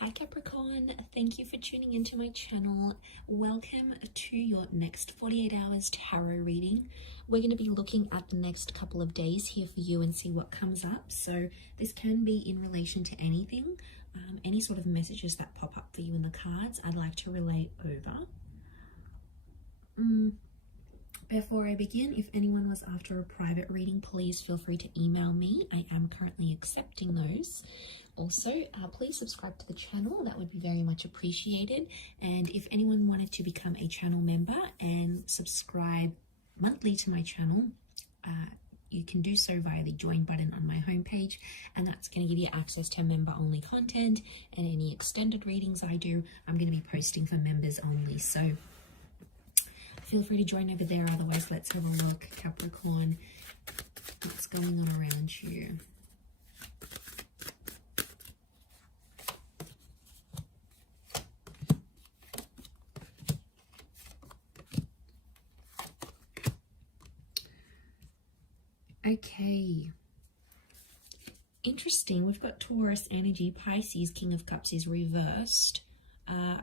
Hi Capricorn, thank you for tuning into my channel. Welcome to your next 48 hours tarot reading. We're going to be looking at the next couple of days here for you and see what comes up. So this can be in relation to anything, any sort of messages that pop up for you in the cards I'd like to relay over. Before I begin, if anyone was after a private reading, please feel free to email me. I am currently accepting those. Also, please subscribe to the channel. That would be very much appreciated. And if anyone wanted to become a channel member and subscribe monthly to my channel, you can do so via the join button on my homepage, and that's going to give you access to member-only content, and any extended readings I do, I'm going to be posting for members only. So feel free to join over there. Otherwise, let's have a look, Capricorn. What's going on around you? Okay. Interesting. We've got Taurus energy. Pisces, King of Cups is reversed.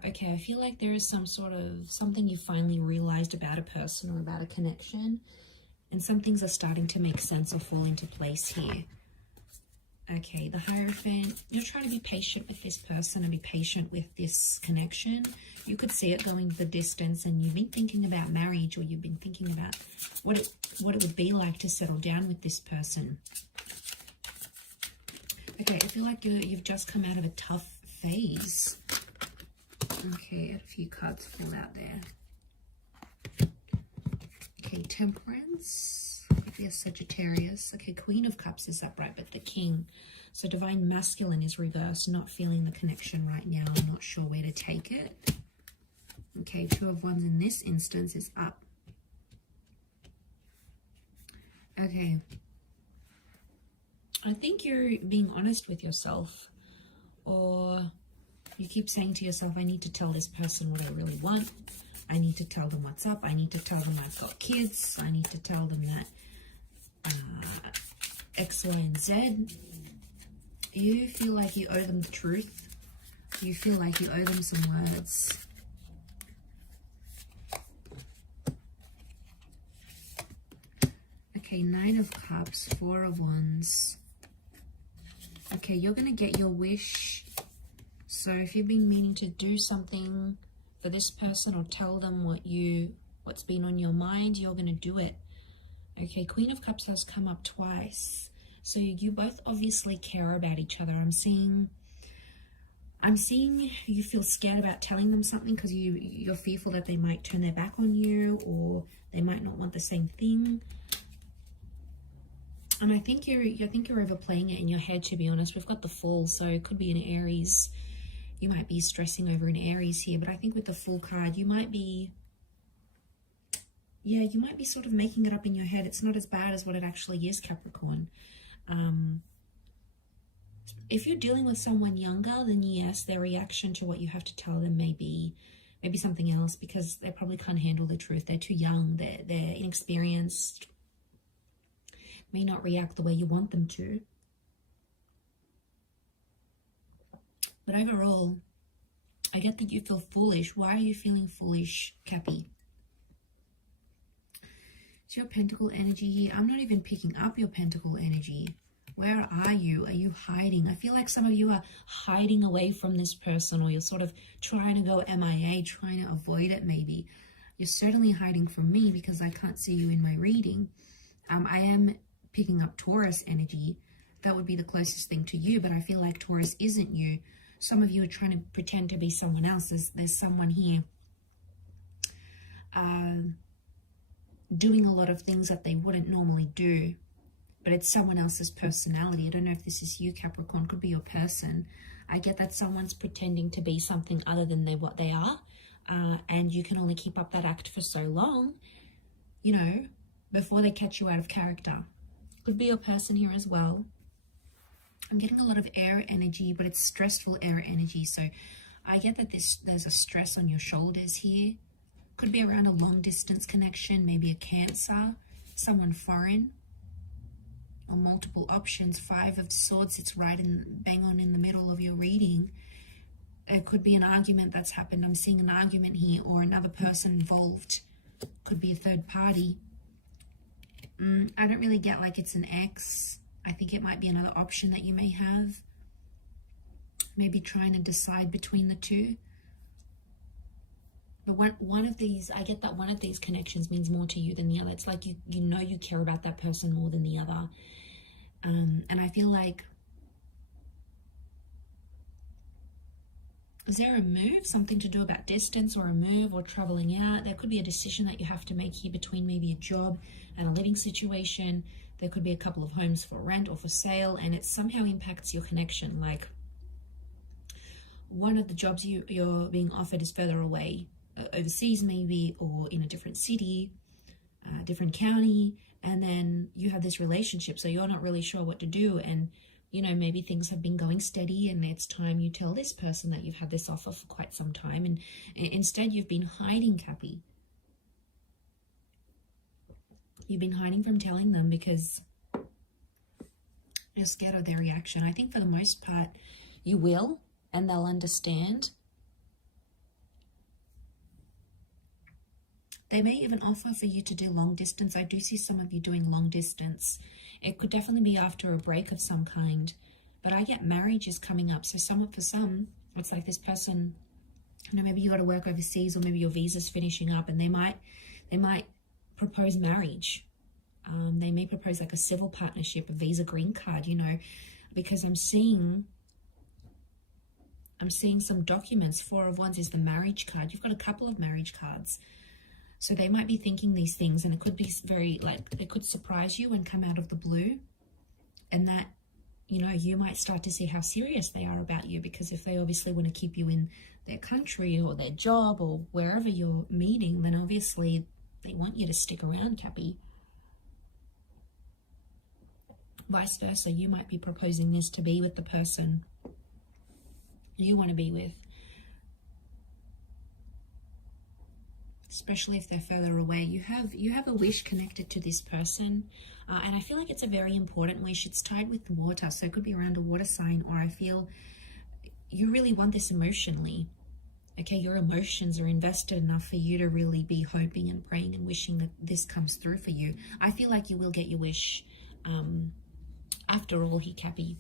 Okay, I feel like there is some sort of something you finally realized about a person or about a connection, and some things are starting to make sense or fall into place here. Okay, the Hierophant, you're trying to be patient with this person and be patient with this connection. You could see it going the distance, and you've been thinking about marriage, or you've been thinking about what it would be like to settle down with this person. Okay, I feel like you've just come out of a tough phase. Okay, a few cards fall out there. Okay, Temperance. Could be a Sagittarius. Okay, Queen of Cups is upright, but the King. So Divine Masculine is reversed. Not feeling the connection right now. I'm not sure where to take it. Okay, Two of Wands in this instance is up. Okay. I think you're being honest with yourself, or you keep saying to yourself, I need to tell this person what I really want. I need to tell them what's up. I need to tell them I've got kids. I need to tell them that X, Y, and Z. You feel like you owe them the truth. You feel like you owe them some words. Okay, Nine of Cups, Four of Wands. Okay, you're going to get your wish. So if you've been meaning to do something for this person or tell them what's been on your mind, you're going to do it. Okay, Queen of Cups has come up twice. So you both obviously care about each other. I'm seeing you feel scared about telling them something because you're fearful that they might turn their back on you, or they might not want the same thing. And I think you're overplaying it in your head, to be honest. We've got the Fool, so it could be an Aries. You might be stressing over an Aries here, but I think with the Fool card, you might be sort of making it up in your head. It's not as bad as what it actually is, Capricorn. If you're dealing with someone younger, then yes, their reaction to what you have to tell them may be something else, because they probably can't handle the truth. They're too young. They're inexperienced. May not react the way you want them to. But overall, I get that you feel foolish. Why are you feeling foolish, Cappy? It's your Pentacle energy here. I'm not even picking up your Pentacle energy. Where are you? Are you hiding? I feel like some of you are hiding away from this person, or you're sort of trying to go MIA, trying to avoid it maybe. You're certainly hiding from me because I can't see you in my reading. I am picking up Taurus energy. That would be the closest thing to you, but I feel like Taurus isn't you. Some of you are trying to pretend to be someone else. There's someone here doing a lot of things that they wouldn't normally do, but it's someone else's personality. I don't know if this is you, Capricorn. Could be your person. I get that someone's pretending to be something other than what they are, and you can only keep up that act for so long, before they catch you out of character. Could be your person here as well. I'm getting a lot of air energy, but it's stressful air energy. So I get that there's a stress on your shoulders here. Could be around a long distance connection, maybe a Cancer, someone foreign, or multiple options. Five of Swords, it's right bang on in the middle of your reading. could be an argument that's happened. I'm seeing an argument here, or another person involved. Could be a third party. I don't really get like it's an ex. I think it might be another option that you may have. Maybe trying to decide between the two. But one of these, I get that one of these connections means more to you than the other. It's like you know you care about that person more than the other. And I feel like, is there a move? Something to do about distance, or a move, or traveling out? There could be a decision that you have to make here between maybe a job and a living situation. There could be a couple of homes for rent or for sale, and it somehow impacts your connection. Like one of the jobs you're being offered is further away, overseas maybe, or in a different city, different county, and then you have this relationship, so you're not really sure what to do, and you know, maybe things have been going steady and it's time you tell this person that you've had this offer for quite some time, and instead you've been hiding, Cappy. You've been hiding from telling them because you're scared of their reaction. I think for the most part you will, and they'll understand. They may even offer for you to do long distance. I do see some of you doing long distance. It could definitely be after a break of some kind. But I get marriage is coming up. So for some, it's like this person, you know, maybe you got to work overseas, or maybe your visa's finishing up, and they might propose marriage. They may propose like a civil partnership, a visa green card, you know, because I'm seeing some documents. 4 of Wands is the marriage card. You've got a couple of marriage cards. So they might be thinking these things, and it could be very, like, it could surprise you and come out of the blue. And that, you know, you might start to see how serious they are about you, because if they obviously want to keep you in their country or their job or wherever you're meeting, then obviously they want you to stick around, Cappy. Vice versa, you might be proposing this to be with the person you want to be with. Especially if they're further away. You have a wish connected to this person, and I feel like it's a very important wish. It's tied with water, so it could be around a water sign, or I feel you really want this emotionally. Okay, your emotions are invested enough for you to really be hoping and praying and wishing that this comes through for you. I feel like you will get your wish after all here, Cappy.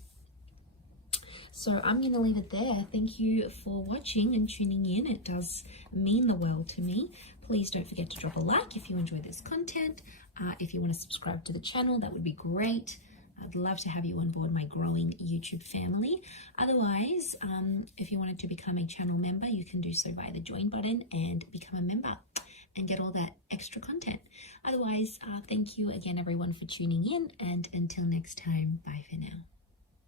So I'm going to leave it there. Thank you for watching and tuning in. It does mean the world to me. Please don't forget to drop a like if you enjoy this content. If you want to subscribe to the channel, that would be great. I'd love to have you on board my growing YouTube family. Otherwise, if you wanted to become a channel member, you can do so via the join button and become a member and get all that extra content. Otherwise, thank you again, everyone, for tuning in. And until next time, bye for now.